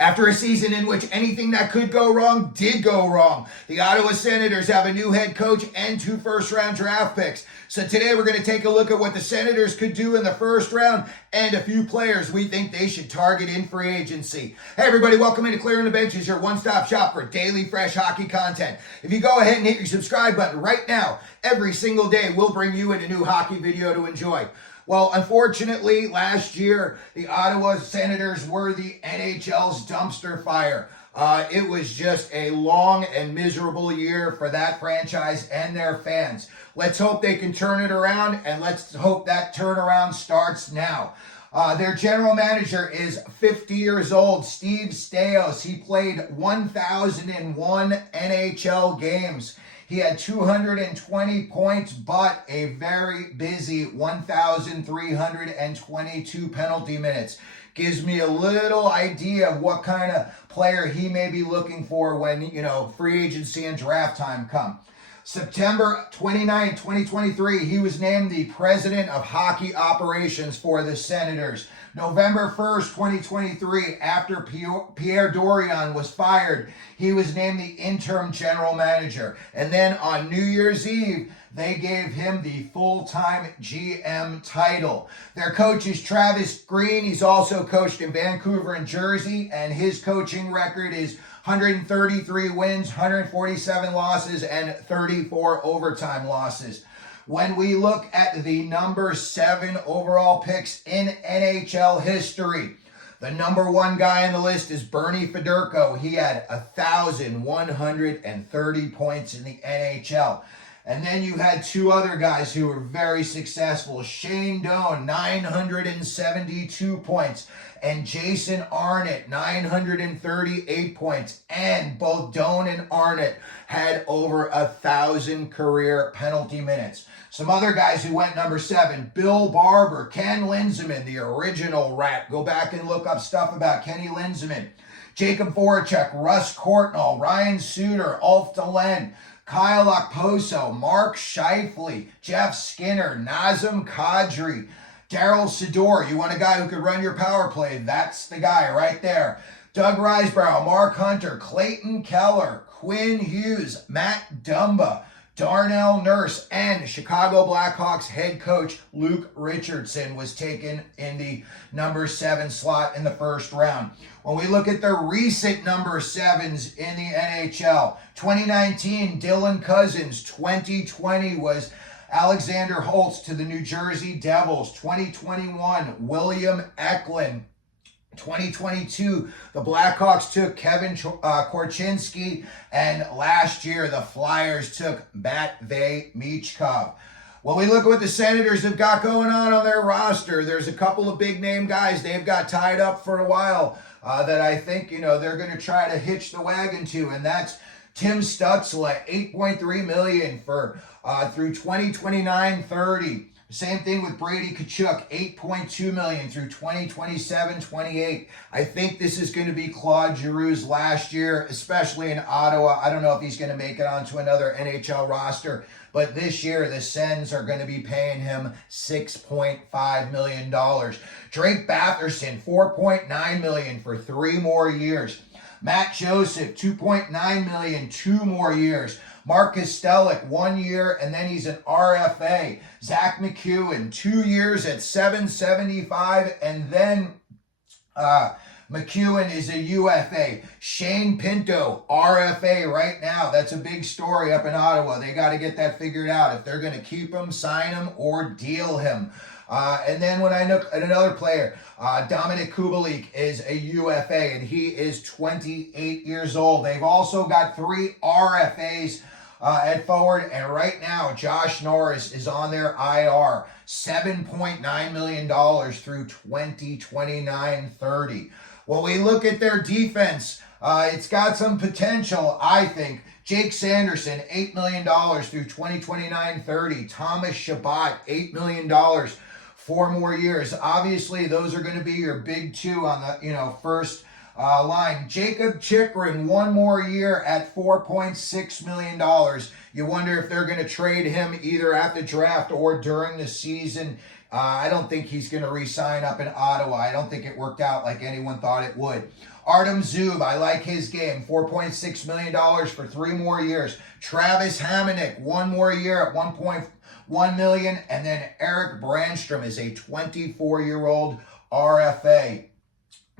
After a season in which anything that could go wrong did go wrong, the Ottawa Senators have a new head coach and 2 first-round draft picks. So today we're going to take a look at what the Senators could do in the first round and a few players we think they should target in free agency. Hey everybody, welcome into Clearing the Benches, your one-stop shop for daily fresh hockey content. If you go ahead and hit your subscribe button right now, every single day we'll bring you in a new hockey video to enjoy. Well, unfortunately, last year, the Ottawa Senators were the NHL's dumpster fire. It was just a long and miserable year for that franchise and their fans. Let's hope they can turn it around, and let's hope that turnaround starts now. Their general manager is 50 years old, Steve Staios. He played 1,001 NHL games. He had 220 points, but a very busy 1,322 penalty minutes. Gives me a little idea of what kind of player he may be looking for when, free agency and draft time come. September 29, 2023, he was named the president of hockey operations for the Senators. November 1st, 2023, after Pierre Dorion was fired, he was named the interim general manager. And then on New Year's Eve, they gave him the full-time GM title. Their coach is Travis Green. He's also coached in Vancouver and Jersey, and his coaching record is 133 wins, 147 losses, and 34 overtime losses. When we look at the number 7 overall picks in NHL history, the number 1 guy on the list is Bernie Federko. He had 1,130 points in the NHL. And then you had 2 other guys who were very successful. Shane Doan, 972 points. And Jason Arnott, 938 points. And both Doan and Arnott had over 1,000 career penalty minutes. Some other guys who went number 7, Bill Barber, Ken Linseman, the original Rat. Go back and look up stuff about Kenny Linseman. Jacob Voracek, Russ Courtnall, Ryan Suter, Ulf Delen, Kyle Okposo, Mark Scheifele, Jeff Skinner, Nazem Kadri, Daryl Sador. You want a guy who could run your power play? That's the guy right there. Doug Riseborough, Mark Hunter, Clayton Keller, Quinn Hughes, Matt Dumba, Darnell Nurse, and Chicago Blackhawks head coach Luke Richardson was taken in the number 7 slot in the first round. When we look at the recent number 7s in the NHL, 2019, Dylan Cousins. 2020 was Alexander Holtz to the New Jersey Devils. 2021, William Eklund. 2022, the Blackhawks took Kevin Korchinski, and last year the Flyers took Matvei Michkov. When we look at what the Senators have got going on their roster, there's a couple of big name guys they've got tied up for a while that I think, they're going to try to hitch the wagon to, and that's Tim Stützle, $8.3 million for through 2029-30. Same thing with Brady Tkachuk, $8.2 million through 2027-28. I think this is going to be Claude Giroux's last year, especially in Ottawa. I don't know if he's going to make it onto another NHL roster, but this year the Sens are going to be paying him $6.5 million. Drake Batherson, $4.9 million for 3 more years. Matt Joseph, $2.9 million, 2 more years. Marcus Stellick, 1 year, and then he's an RFA. Zach McEwen, 2 years at $775, and then McEwen is a UFA. Shane Pinto, RFA right now. That's a big story up in Ottawa. They got to get that figured out if they're going to keep him, sign him, or deal him. And then when I look at another player, Dominic Kubalik is a UFA, and he is 28 years old. They've also got 3 RFAs at forward, and right now Josh Norris is on their IR, $7.9 million through 2029-30. When we look at their defense, it's got some potential, I think. Jake Sanderson, $8 million through 2029-30. Thomas Chabot, $8 million. 4 more years. Obviously, those are going to be your big 2 on the first line. Jacob Chikrin, 1 more year at $4.6 million. You wonder if they're going to trade him either at the draft or during the season I don't think he's going to re-sign up in Ottawa. I don't think it worked out like anyone thought it would. Artem Zub, I like his game. $4.6 million for 3 more years. Travis Hamonic, 1 more year at $1.1 million. And then Eric Brandstrom is a 24-year-old RFA.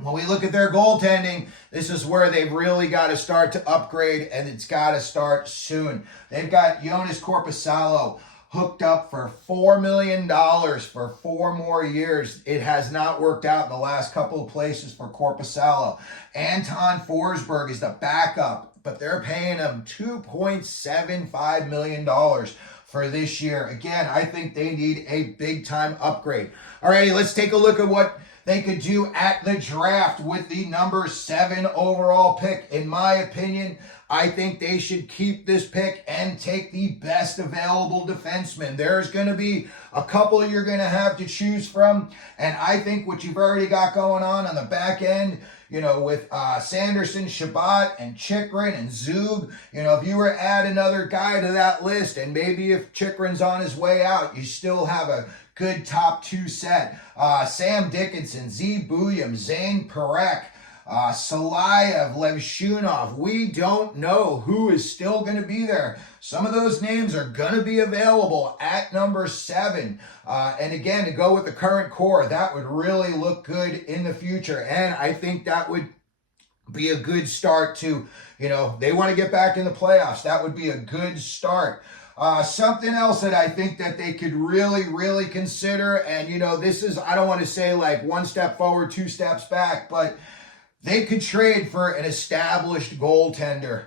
When we look at their goaltending, this is where they've really got to start to upgrade, and it's got to start soon. They've got Jonas Korpisalo hooked up for $4 million for 4 more years. It has not worked out in the last couple of places for Korpisalo. Anton Forsberg is the backup, but they're paying him $2.75 million for this year. Again, I think they need a big-time upgrade. Alrighty, let's take a look at what they could do at the draft with the number 7 overall pick. In my opinion, I think they should keep this pick and take the best available defenseman. There's going to be a couple you're going to have to choose from, and I think what you've already got going on the back end, you know, with Sanderson, Shabbat, and Chychrun, and Zub, you know, if you were to add another guy to that list, and maybe if Chychrun's on his way out, you still have a good top 2 set. Sam Dickinson, Z. Buyam, Zane Parekh, Salayev, Levshunov. We don't know who is still going to be there. Some of those names are going to be available at number 7. And again, to go with the current core, that would really look good in the future. And I think that would be a good start to, you know, they want to get back in the playoffs. That would be a good start. Something else that I think that they could really consider, and, you know, this is, I don't want to say like 1 step forward, 2 steps back, but they could trade for an established goaltender.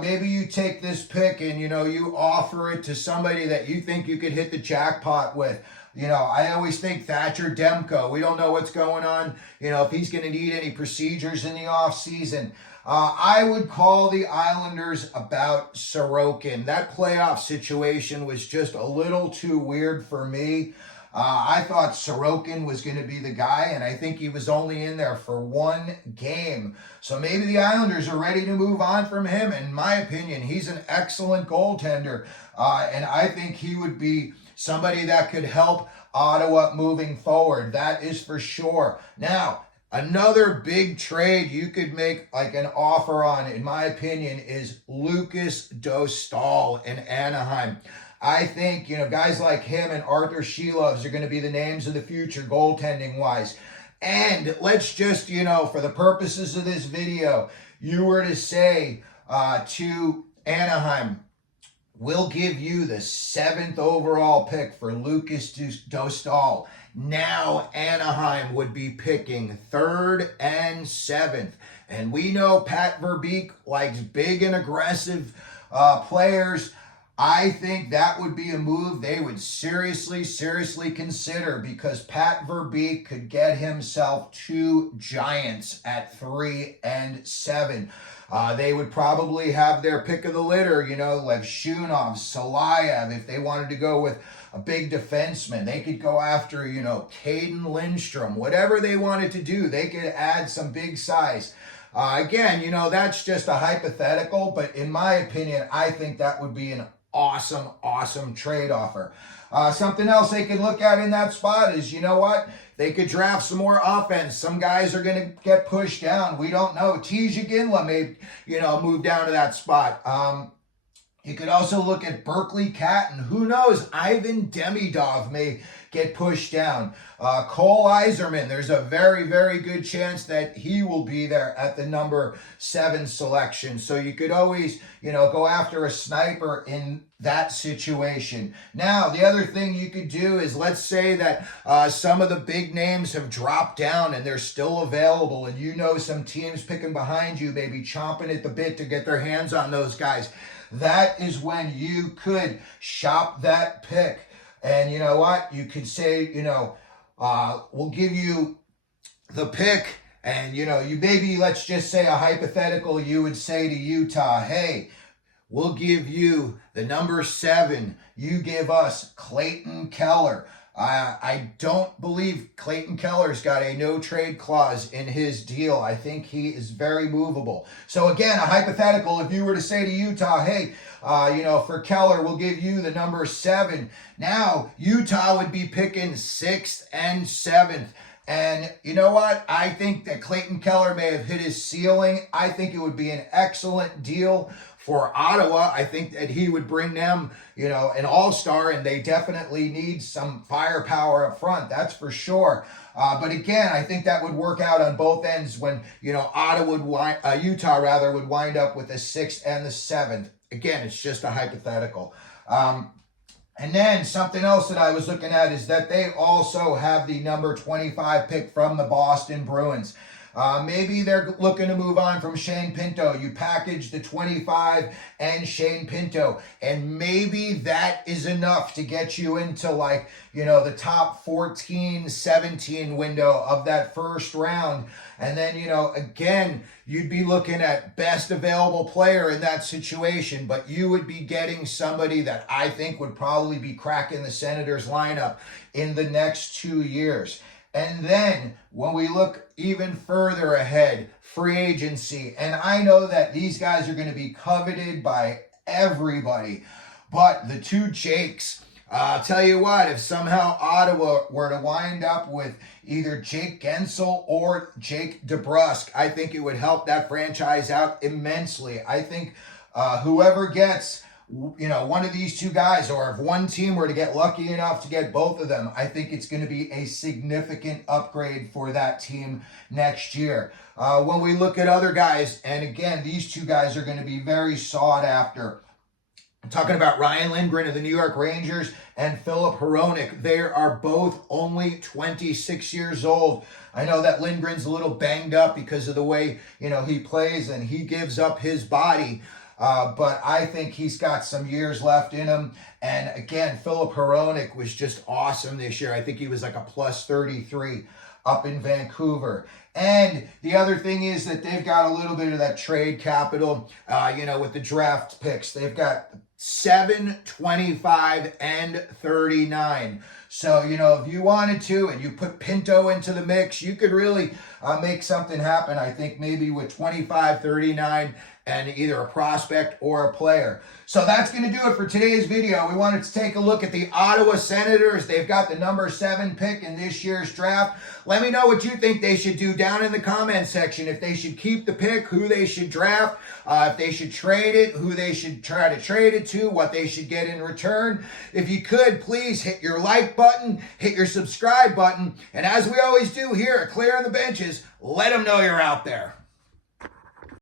Maybe you take this pick and, you know, you offer it to somebody that you think you could hit the jackpot with. You know, I always think Thatcher Demko. We don't know what's going on, you know, if he's going to need any procedures in the offseason. I would call the Islanders about Sorokin. That playoff situation was just a little too weird for me. I thought Sorokin was going to be the guy, and I think he was only in there for 1 game. So maybe the Islanders are ready to move on from him. In my opinion, he's an excellent goaltender, and I think he would be somebody that could help Ottawa moving forward. That is for sure. Now, another big trade you could make like an offer on, in my opinion, is Lucas Dostal in Anaheim. I think, you know, guys like him and Arthur Shelovs are going to be the names of the future goaltending-wise. And let's just, you know, for the purposes of this video, you were to say to Anaheim, we'll give you the 7th overall pick for Lucas Dostal. Now Anaheim would be picking 3rd and 7th. And we know Pat Verbeek likes big and aggressive players. I think that would be a move they would seriously consider, because Pat Verbeek could get himself 2 giants at 3 and 7. They would probably have their pick of the litter, you know, Levshunov, Salayev, if they wanted to go with a big defenseman. They could go after, you know, Caden Lindstrom, whatever they wanted to do. They could add some big size. Again, you know, that's just a hypothetical, but in my opinion, I think that would be an awesome trade offer. Something else they could look at in that spot is, you know what? They could draft some more offense. Some guys are going to get pushed down. We don't know. Tija Ginla may, you know, move down to that spot. You could also look at Berkeley Catton. Who knows? Ivan Demidov may get pushed down. Cole Iserman, there's a very good chance that he will be there at the number 7 selection. So you could always, you know, go after a sniper in that situation. Now, the other thing you could do is, let's say that some of the big names have dropped down and they're still available, and you know some teams picking behind you, maybe chomping at the bit to get their hands on those guys. That is when you could shop that pick. And you know what? You could say, you know, we'll give you the pick, and, you know, you maybe, let's just say a hypothetical, you would say to Utah, hey, we'll give you the number 7. You give us Clayton Keller. I don't believe Clayton Keller's got a no trade clause in his deal. I think he is very movable. So again, a hypothetical, if you were to say to Utah, hey, for Keller, we'll give you the number 7. Now, Utah would be picking 6th and 7th. And you know what? I think that Clayton Keller may have hit his ceiling. I think it would be an excellent deal for Ottawa. I think that he would bring them, an all-star, and they definitely need some firepower up front. That's for sure. But again, I think that would work out on both ends when, Utah would wind up with the 6th and the 7th. Again, it's just a hypothetical. And then something else that I was looking at is that they also have the number 25 pick from the Boston Bruins. Maybe they're looking to move on from Shane Pinto. You package the 25 and Shane Pinto, and maybe that is enough to get you into the top 14, 17 window of that first round. And then, again, you'd be looking at best available player in that situation, but you would be getting somebody that I think would probably be cracking the Senators lineup in the next 2 years. And then when we look even further ahead, free agency, and I know that these guys are going to be coveted by everybody, but the two Jakes, I'll tell you what, if somehow Ottawa were to wind up with either Jake Gensel or Jake DeBrusk, I think it would help that franchise out immensely. I think whoever gets one of these two guys, or if one team were to get lucky enough to get both of them, I think it's going to be a significant upgrade for that team next year. When we look at other guys, and again, these two guys are going to be very sought after. I'm talking about Ryan Lindgren of the New York Rangers and Philip Hronek. They are both only 26 years old. I know that Lindgren's a little banged up because of the way, he plays and he gives up his body. But I think he's got some years left in him. And again, Philip Hronek was just awesome this year. I think he was like a plus 33 up in Vancouver. And the other thing is that they've got a little bit of that trade capital, with the draft picks. They've got 7, 25, and 39. So, if you wanted to and you put Pinto into the mix, you could really make something happen, I think, maybe with 25, 39, and either a prospect or a player. So that's going to do it for today's video. We wanted to take a look at the Ottawa Senators. They've got the number 7 pick in this year's draft. Let me know what you think they should do down in the comment section. If they should keep the pick, who they should draft, if they should trade it, who they should try to trade it to, what they should get in return. If you could, please hit your like button, hit your subscribe button, and as we always do here at Clear on the Benches, let them know you're out there.